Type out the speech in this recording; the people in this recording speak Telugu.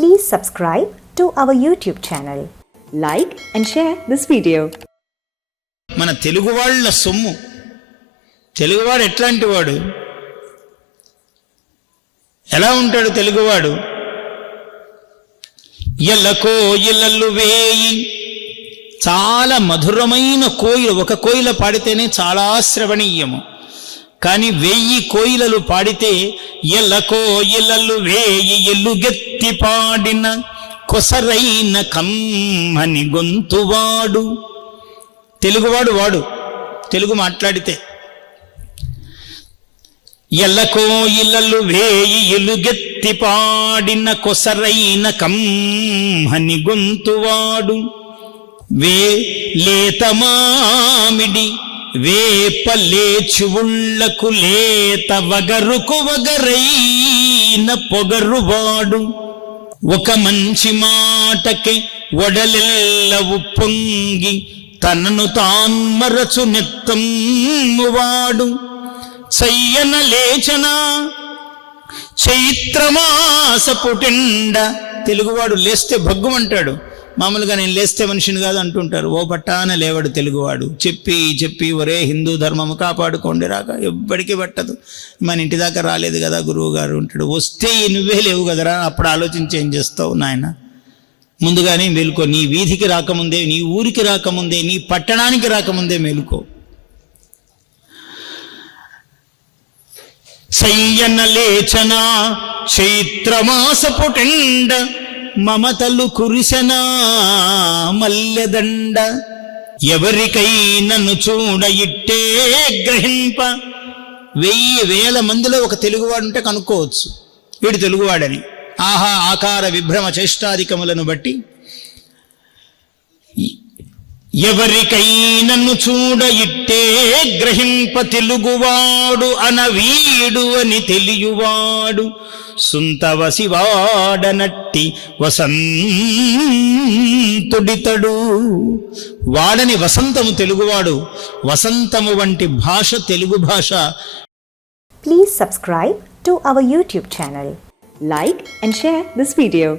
Please subscribe to our YouTube channel. Like and share this video. మన తెలుగు వాళ్ళ సొమ్ము. తెలుగువాడు ఎట్లాంటి వాడు? ఎలా ఉంటాడు తెలుగువాడు ఎల్ల కోయిలలు వేయి. చాలా మధురమైన కోయిలు. ఒక కోయిల పాడితేనే చాలా శ్రవణీయము. కానీ వెయ్యి కోయిలలు పాడితే ఎల్ల కోయిలలు వేయి ఎల్లుగెత్తి పాడిన కొసరైన కమ్మని గొంతువాడు. తెలుగువాడు వాడు. తెలుగు మాట్లాడితే ఎల్లకో ఇల్లలు వేయి ఎలుగెత్తి పాడిన కొసరైన కమ్మని గొంతువాడు. వే లేత మామిడి వేప లేచువుళ్ళకు లేత వగరుకు వగరైన పొగరువాడు ఒక మంచి మాటకే ఒడలెల్ల పొంగి తనను తాన్మరచు నెత్తమ్మువాడు. చయ్యన లేచన? చైత్రమాస పుటిండ తెలుగువాడు లేస్తే భగ్గుమంటాడు. మామూలుగా నేను లేస్తే మనిషిని కాదు అంటుంటారు. ఓ పట్టాన లేవాడు తెలుగువాడు. చెప్పి చెప్పి ఒరే హిందూ ధర్మము కాపాడుకోండి రాక. ఎవ్వడికి పట్టదు. మన ఇంటి దాకా రాలేదు కదా గురువు గారు ఉంటాడు వస్తే ఈ నువ్వే లేవు కదరా. అప్పుడు ఆలోచించి ఏం చేస్తావు నాయన? ముందుగానే మేలుకో. నీ వీధికి రాకముందే నీ ఊరికి రాకముందే నీ పట్టణానికి రాకముందే మేలుకో. చెయ్యన లేచన చైత్రమాస పుటెండ మమతలు కురిసనా మల్లెదండ ఎవరికైనను చూడ ఇట్టే గ్రహింప? వెయ్యి వేల మందిలో ఒక తెలుగువాడు ఉంటే కనుక్కోవచ్చు. వీడు తెలుగువాడని. ఆహా ఆకార విభ్రమ చేష్టాధికములను బట్టి ఎవరికైనను చూడ ఇట్టే గ్రహింప తెలుగువాడు అనవీడు అని తెలియువాడు సుంతవసివాడనట్టి వసంతుడితడు. వాడని వసంతము తెలుగువాడు వసంతము వంటి భాష తెలుగు భాష. Please subscribe to our YouTube channel like and share this video